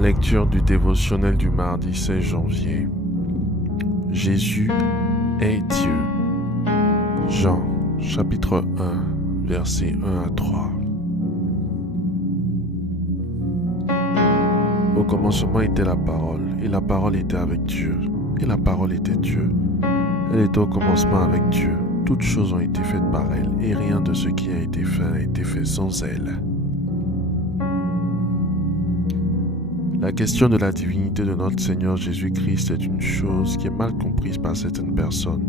Lecture du dévotionnel du mardi 16 janvier. Jésus est Dieu. Jean, chapitre 1, versets 1 à 3. Au commencement était la parole, et la parole était avec Dieu, et la parole était Dieu. Elle était au commencement avec Dieu. Toutes choses ont été faites par elle, et rien de ce qui a été fait sans elle. La question de la divinité de notre Seigneur Jésus-Christ est une chose qui est mal comprise par certaines personnes.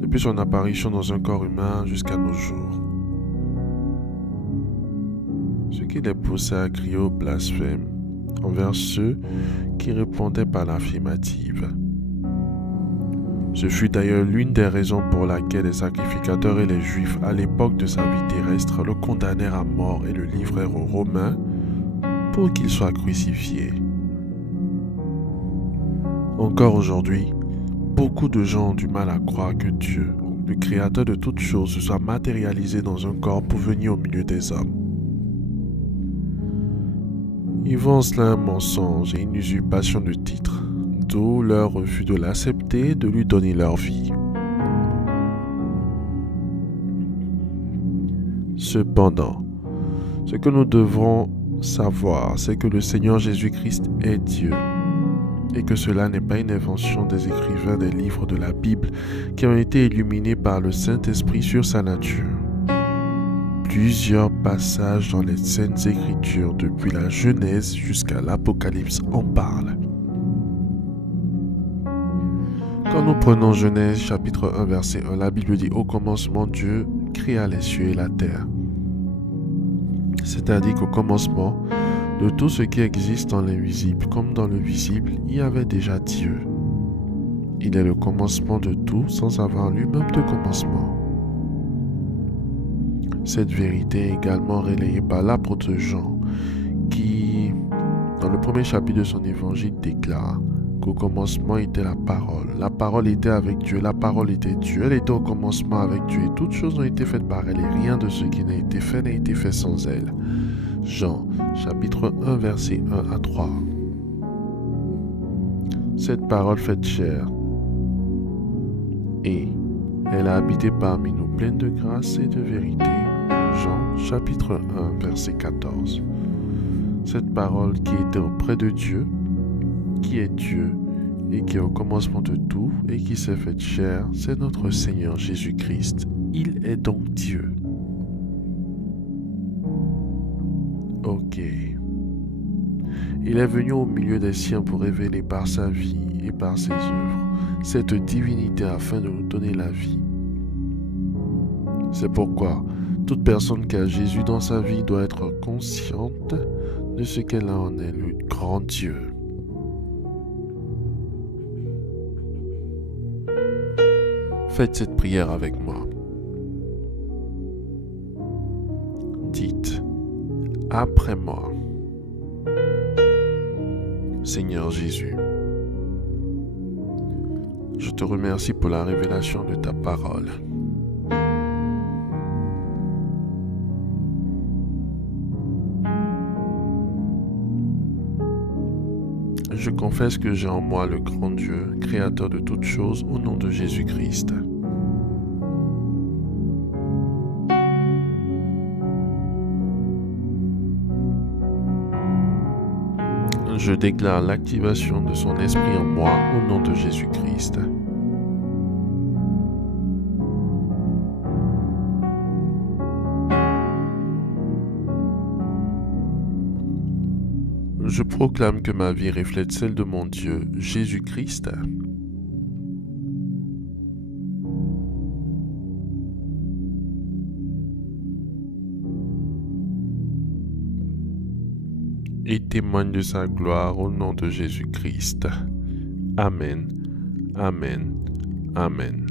Depuis son apparition dans un corps humain jusqu'à nos jours. Ce qui les poussait à crier au blasphème envers ceux qui répondaient par l'affirmative. Ce fut d'ailleurs l'une des raisons pour laquelle les sacrificateurs et les Juifs à l'époque de sa vie terrestre le condamnèrent à mort et le livrèrent aux Romains pour qu'il soit crucifié. Encore aujourd'hui, beaucoup de gens ont du mal à croire que Dieu, le créateur de toutes choses, se soit matérialisé dans un corps pour venir au milieu des hommes. Ils voient en cela un mensonge et une usurpation de titre, d'où leur refus de l'accepter et de lui donner leur vie. Cependant, ce que nous devrons savoir, c'est que le Seigneur Jésus-Christ est Dieu et que cela n'est pas une invention des écrivains des livres de la Bible qui ont été illuminés par le Saint-Esprit sur sa nature. Plusieurs passages dans les Saintes Écritures, depuis la Genèse jusqu'à l'Apocalypse, en parlent. Quand nous prenons Genèse chapitre 1 verset 1, la Bible dit « Au commencement, Dieu créa les cieux et la terre ». C'est-à-dire qu'au commencement, de tout ce qui existe dans l'invisible comme dans le visible, il y avait déjà Dieu. Il est le commencement de tout sans avoir lui-même de commencement. Cette vérité est également relayée par l'apôtre Jean qui, dans le premier chapitre de son évangile, déclare qu'au commencement était la parole était avec Dieu, la parole était Dieu, elle était au commencement avec Dieu et toutes choses ont été faites par elle et rien de ce qui n'a été fait sans elle. Jean, chapitre 1, versets 1 à 3. Cette parole faite chair et elle a habité parmi nous pleine de grâce et de vérité. Jean, chapitre 1, verset 14. Cette parole qui était auprès de Dieu, qui est Dieu et qui est au commencement de tout et qui s'est faite chair, c'est notre Seigneur Jésus-Christ. Il est donc Dieu. Ok. Il est venu au milieu des siens pour révéler par sa vie et par ses œuvres cette divinité afin de nous donner la vie. C'est pourquoi toute personne qui a Jésus dans sa vie doit être consciente de ce qu'elle a en elle, le grand Dieu. Faites cette prière avec moi. Dites, après moi, Seigneur Jésus, je te remercie pour la révélation de ta parole. Je confesse que j'ai en moi le grand Dieu, créateur de toutes choses, au nom de Jésus-Christ. Je déclare l'activation de son esprit en moi au nom de Jésus-Christ. Je proclame que ma vie reflète celle de mon Dieu, Jésus-Christ. Et témoigne de sa gloire au nom de Jésus-Christ. Amen. Amen. Amen.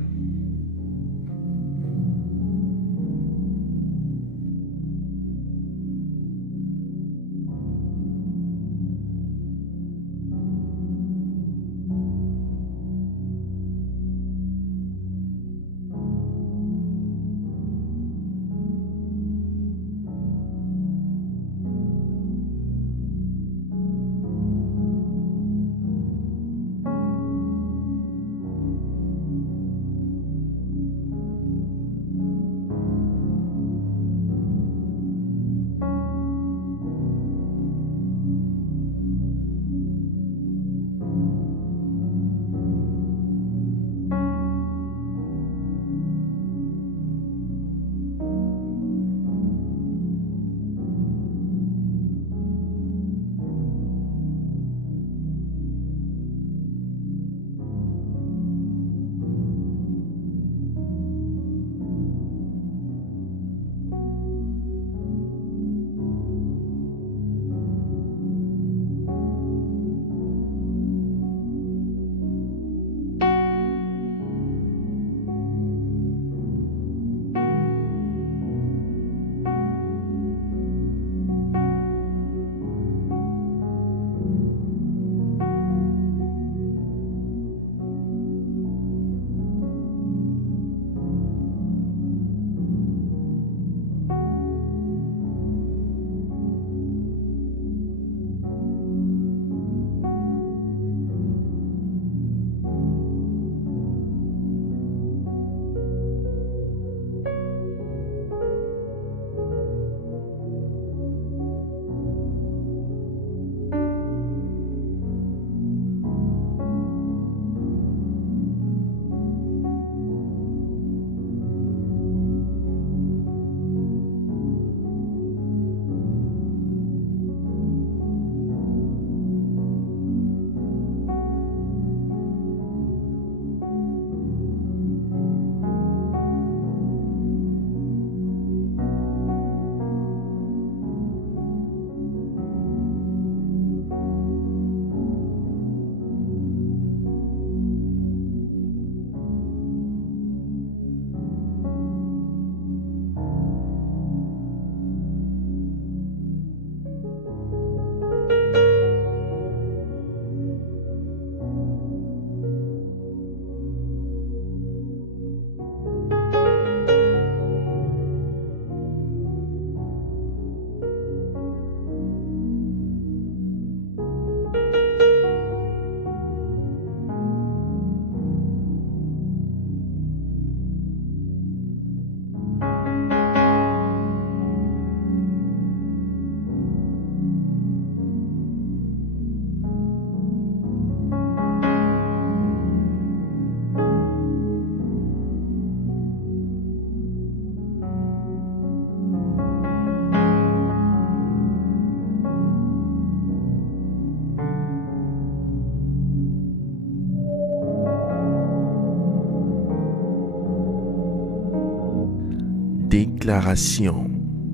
Déclaration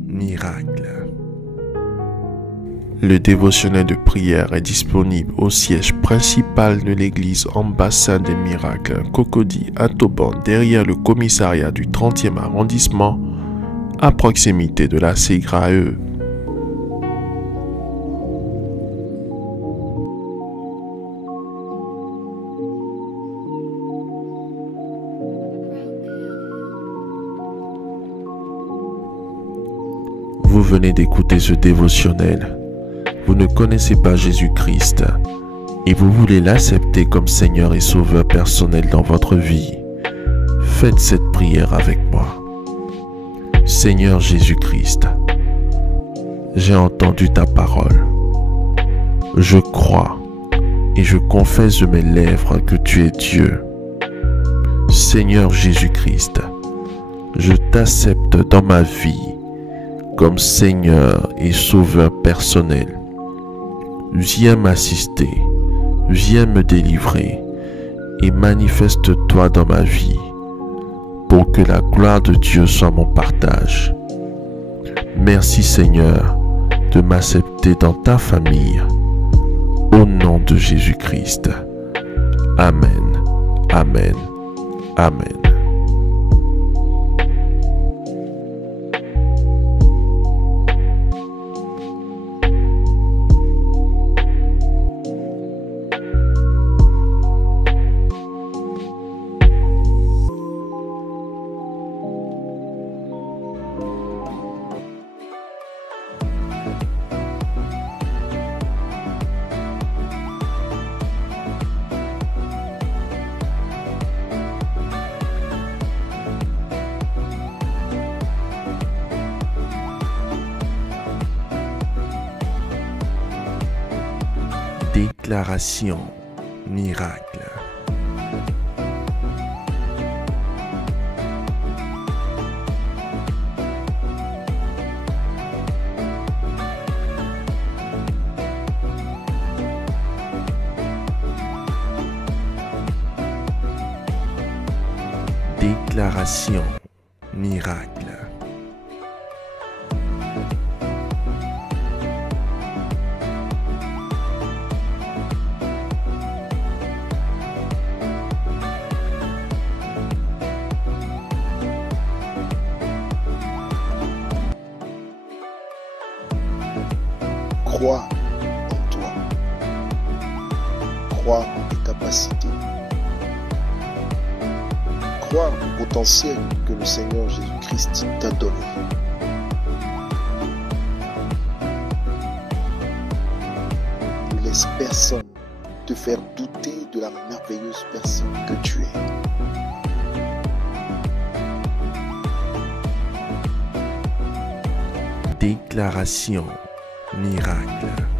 miracle. Le dévotionnel de prière est disponible au siège principal de l'église Ambassade des Miracles, Cocody à Toban, derrière le commissariat du 30e arrondissement, à proximité de la SEGRAE. Vous venez d'écouter ce dévotionnel. Vous ne connaissez pas Jésus-Christ et vous voulez l'accepter comme Seigneur et Sauveur personnel dans votre vie. Faites cette prière avec moi. Seigneur Jésus-Christ, j'ai entendu ta parole. Je crois et je confesse de mes lèvres que tu es Dieu. Seigneur Jésus-Christ, je t'accepte dans ma vie comme Seigneur et Sauveur personnel. Viens m'assister, viens me délivrer et manifeste-toi dans ma vie pour que la gloire de Dieu soit mon partage. Merci Seigneur de m'accepter dans ta famille. Au nom de Jésus-Christ. Amen, amen, amen. Déclaration miracle. Déclaration miracle. Crois en toi. Crois en tes capacités. Crois au potentiel que le Seigneur Jésus-Christ t'a donné. Ne laisse personne te faire douter de la merveilleuse personne que tu es. Déclaration miracle.